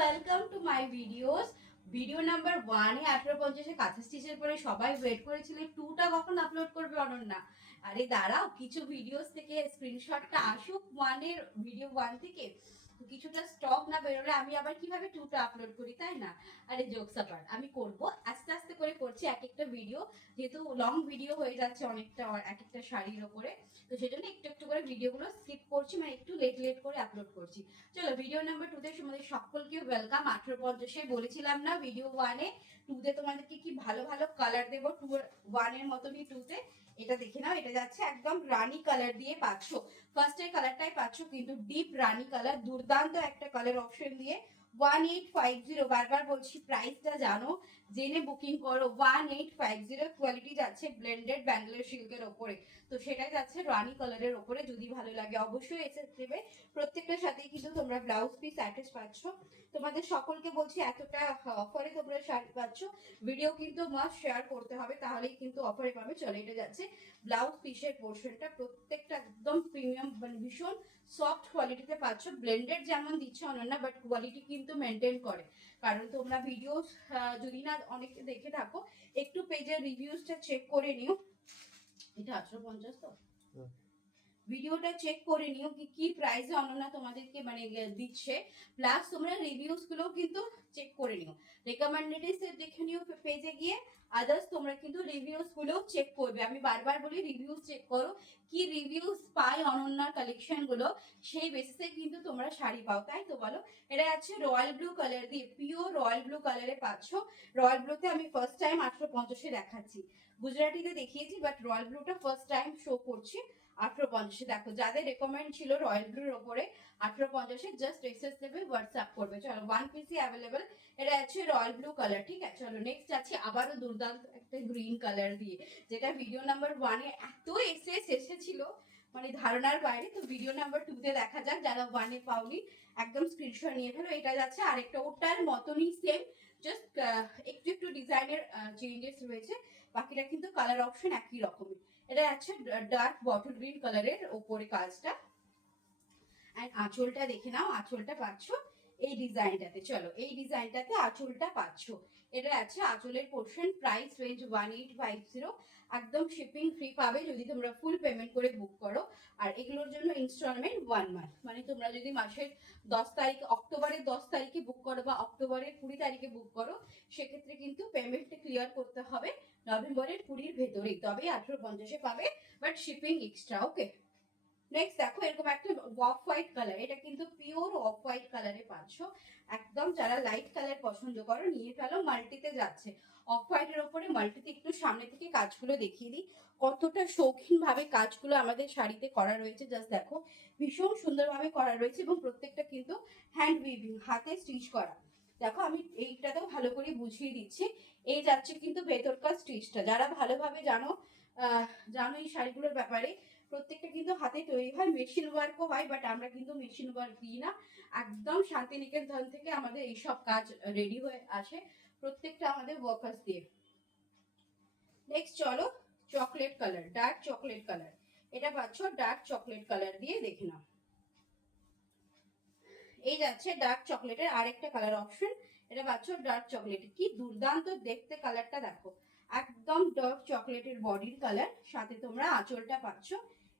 Welcome to my videos. Video number 1 এ 1850 কাঁথা স্টিচের পরে সবাই ওয়েট করেছিলে 2টা কখন আপলোড করবে অনন্যা। আরে দাঁড়াও, কিছু ভিডিওস থেকে স্ক্রিনশটটা আসুক 1 এর ভিডিও 1 থেকে, তো কিছুটা স্টক না বেরোলে আমি আবার কিভাবে 2টা আপলোড করি, তাই না? আরে জোকস আপার্ট, আমি করব আস্তে আস্তে করে করছি এক একটা ভিডিও, যেহেতু লং ভিডিও হয়ে যাচ্ছে অনেকটা এক একটা শাড়ির ওপরে, তো সেজন্য একটু একটু করে ভিডিওগুলো স্কিপ করছি, মানে একটু লেট লেট করে আপলোড করছি। চলো ভিডিও নাম্বার 2 তে তোমাদের সকলকে ওয়েলকাম। 1850 বলেছিলাম না ভিডিও 1 এ 2 তে তোমাদেরকে কি ভালো ভালো কালার দেব, 1 এর মতনই 2 তে। এটা দেখে নাও, এটা যাচ্ছে একদম রানী কালার দিয়ে পাচ্ছ। ফার্স্ট এর কালারটাই পাচ্ছ কিন্তু ডিপ রানী কালার, দুর্দান্ত একটা কালার অপশন দিয়ে 1850। বারবার বলছি প্রাইসটা জানো, জেনে বুকিং করো। 1850 কোয়ালিটি যাচ্ছে ব্লেন্ডেড ব্যাঙ্গালোর সিল্কের ওপরে, তো সেটাই যাচ্ছে রানী কালারের ওপরে। যদি ভালো লাগে অবশ্যই এসে দেবে। প্রত্যেকটার সাথেই কিন্তু তোমরা ব্লাউজ পিস অ্যাটাচ পাচ্ছ। তোমাদের সকলকে বলছি এতটা অফারে তোমরা শাড়ি পাচ্ছ, ভিডিও কিন্তু মাস্ট শেয়ার করতে হবে, তাহলেই কিন্তু অফারে পাবে। চলে এটা যাচ্ছে ব্লাউজ পিসের পোর্শনটা, প্রত্যেকটা একদম প্রিমিয়াম, মানে ভীষণ সফট কোয়ালিটিতে পাচ্ছ। ব্লেন্ডেড যেমন দিচ্ছে অনন্যা, বাট কোয়ালিটি কিন্তু মেনটেন করে। কারণ তোমরা ভিডিও যদি না অনেকে দেখে থাকো, একটু পেজের রিভিউসটা চেক করে নিও। এটা 1850 তো ভিডিওটা চেক করে নিও কি কি প্রাইসে অনন্যা তোমাদেরকে মানে দিচ্ছে, প্লাস তোমরা রিভিউস গুলো কিন্তু চেক করে নিও। রেকমেন্ডেড দেখে নিও পেজে গিয়ে, আদার্স তোমরা কিন্তু রিভিউস গুলো চেক করবে। আমি বারবার বলি রিভিউস চেক করো, কি রিভিউস পাই অনন্যার কালেকশন গুলো, সেই বেসিসে কিন্তু তোমরা শাড়ি পাও, তাই তো বলো? এটা আছে রয়্যাল ব্লু কালার দিয়ে, পিওর রয়্যাল ব্লু কালারে পাচ্ছ। রয়্যাল ব্লুতে আমি ফার্স্ট টাইম 1850 দেখাচ্ছি, গুজরাটিতে দেখিয়েছি, বাট রয়্যাল ব্লুটা ফার্স্ট টাইম শো করছি 1850। দেখো যাদের রেকমেন্ড ছিল রয়্যাল ব্লুর ওপরে 1850, জাস্ট এসএস দেবে, হোয়াটসঅ্যাপ করবে। চলো 1 পিসি অ্যাভেলেবল, এটা আছে রয়্যাল ব্লু কালার, ঠিক আছে। চলো নেক্সট আছে আবারও দুর্দান্ত একটা গ্রিন কালার দিয়ে, যেটা ভিডিও নাম্বার 1 এ এত এসএস এসেছিল মানে ধারণার বাইরে। তো ভিডিও নাম্বার 2 তে দেখা যাক, যারা 1 এ পাওনি একদম স্ক্রিনশট নিয়ে ফেলো। এটা যাচ্ছে আরেকটা ওটার মতনই সেম, জাস্ট একটু একটু ডিজাইনের চেঞ্জেস রয়েছে, বাকিটা কিন্তু কালার অপশন একই রকমই। এটা আছে ডার্ক বটল গ্রিন কালারের ওপরে কাজটা, এন্ড আঁচলটা দেখে নাও, আঁচলটা পাচ্ছ এই ডিজাইনটাতে। চলো এই ডিজাইনটাতে আঁচলটা পাচ্ছ, এটা আছে আঁচলের পোর্শন। প্রাইস রেঞ্জ 1850, একদম শিপিং ফ্রি পাবে যদি তোমরা ফুল পেমেন্ট করে বুক করো। আর এগুলোর জন্য ইনস্টলমেন্ট 1 মান্থ, মানে তোমরা যদি মাসের 10 তারিখ, অক্টোবরের 10 তারিখে বুক করো বা অক্টোবরের 20 তারিখে বুক করো, সেক্ষেত্রে কিন্তু পেমেন্টটা ক্লিয়ার করতে হবে নভেম্বরের 20-র ভেতরেই, তবেই 1850 পাবে, but shipping extra. Okay, next দেখো এরকম একটা অফ হোয়াইট কালার, এটা কিন্তু পিওর অফ হোয়াইট কালারে পাচ্ছ। একদম যারা লাইট কালার পছন্দ করো নিয়ে ফেলো, মাল্টিতে যাচ্ছে। অফ হোয়াইটের ওপরে মাল্টিতে একটু সামনে থেকে কাজগুলো দেখিয়ে দিই, কতটা শৌখিন ভাবে কাজগুলো আমাদের শাড়িতে করা রয়েছে। জাস্ট দেখো, ভীষণ সুন্দরভাবে করা রয়েছে এবং প্রত্যেকটা কিন্তু হ্যান্ড উইভিং, হাতে স্টিচ করা। দেখো আমি এইটাতেও ভালো করে বুঝিয়ে দিচ্ছি। এই যাচ্ছে কিন্তু ভেতরকার স্টিচটা, যারা ভালোভাবে জানো জানো এই শাড়িগুলোর ব্যাপারে, প্রত্যেকটা কিন্তু হাতে তৈরি হয়, মেশিন ওয়ার্কও হয়, বাট আমরা কিন্তু মেশিন ওয়ার্ক দিই না। একদম শান্তিনিকেতন থেকে আমাদের এইসব কাজ রেডি হয়ে আসে, প্রত্যেকটা আমাদের ওয়ার্কার্স দিয়ে। নেক্সট চলো chocolate colour, dark chocolate colour, এটা পাচ্ছ ডার্ক চকলেট কালার দিয়ে, দেখে নাও। এই যাচ্ছে ডার্ক চকলেটের আরেকটা কালার অপশন, এটা পাচ্ছ ডার্ক চকলেট। কি দুর্দান্ত দেখতে কালারটা দেখো, একদম ডার্ক চকলেটের বডির কালার, সাথে তোমরা আঁচলটা পাচ্ছ।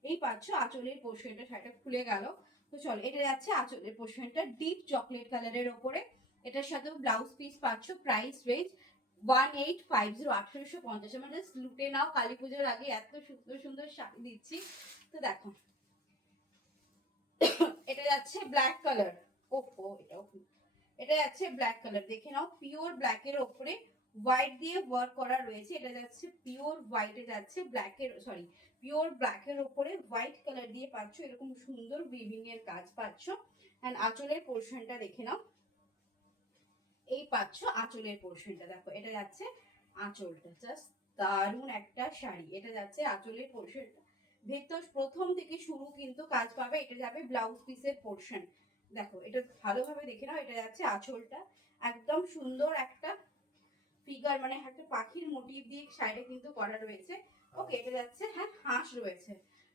এই পাচ্ছ আঁচলের পোর্শনটা, শাড়িটা খুলে গেল। তো চলো এটা যাচ্ছে আঁচলের পোর্শনটা ডিপ চকলেট কালারের ওপরে, এটার সাথেও ব্লাউজ পিস পাচ্ছ। Price range 1850, 1850। মানে জাস্ট লুটে নাও, কালী পুজোর আগে এত সুন্দর সুন্দর শাড়ি দিচ্ছি। তো দেখো এটা যাচ্ছে ব্ল্যাক কালার, ওপো এটাও, এটা যাচ্ছে ব্ল্যাক কালার, দেখে নাও পিওর ব্ল্যাক এর ওপরে হোয়াইট দিয়ে ওয়ার্ক করা রয়েছে। এটা যাচ্ছে পিওর হোয়াইটে যাচ্ছে ব্ল্যাক এর, সরি পিওর ব্ল্যাক এর ওপরে হোয়াইট কালার দিয়ে পাচ্ছ, এরকম সুন্দর উইভিং এর কাজ পাচ্ছ। এন্ড আঁচলের পোর্শনটা দেখে নাও, এই পাচ্ছ আঁচলের পোর্শনটা, দেখো এটা যাচ্ছে আঁচলটা, জাস্ট দারুণ একটা শাড়ি। এটা যাচ্ছে আঁচলের পোর্শনটা, ভেতর প্রথম থেকে শুরু কিন্তু কাজ পাবে। এটা যাবে ব্লাউজ পিসের পোর্শন, দেখো এটা ভালোভাবে দেখে নাও। এটা যাচ্ছে আঁচলটা, একদম সুন্দর একটা ফিগার, মানে একটা পাখির মোটিভ দিয়ে শাড়িটা কিন্তু করা রয়েছে। ওকে, এটা যাচ্ছে হ্যাঁ হাঁস রয়েছে,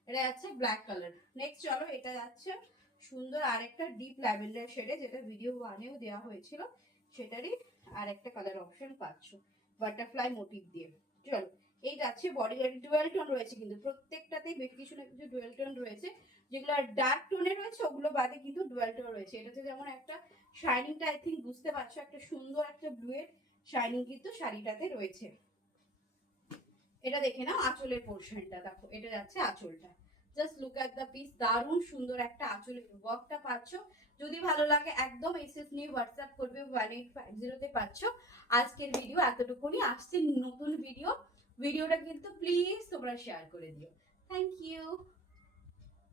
এটা যাচ্ছে ব্ল্যাক কালার। নেক্সট চলো এটা যাচ্ছে সুন্দর আরেকটা ডিপ ল্যাভেন্ডার শেডে, যেটা ভিডিও 1-এও দেওয়া হয়েছিল, সেটারই আরেকটা কালার অপশন পাচ্ছ বাটারফ্লাই মোটিভ দিয়ে। চলো, এই যাচ্ছে বডি ডুয়াল টোন রয়েছে, কিন্তু প্রত্যেকটাতেই বেশ কিছু না কিছু ডুয়াল টোন রয়েছে। যেগুলো ডার্ক টোনে রয়েছে ওগুলো বাদে কিন্তু ডুয়াল টোন রয়েছে। এটাতে যেমন একটা শাইনিংটা আই থিঙ্ক বুঝতে পারছো, একটা সুন্দর একটা ব্লুয়ের শাইনিং কিন্তু শাড়িটাতে রয়েছে। এটা দেখে নাও আঁচলের পোর্শনটা, দেখো এটা যাচ্ছে আঁচলটা। Just look at the piece, দারুণ সুন্দর একটা আঁচলের ওয়ার্কটা পাচ্ছ। যদি ভালো লাগে একদম এসএস নিয়ে হোয়াটসঅ্যাপ করবে, 1850 পাচ্ছ। আজকের ভিডিও এতটুকুনি, আসছে নতুন ভিডিওটা কিন্তু প্লিজ তোমরা শেয়ার করে দিও। Thank you.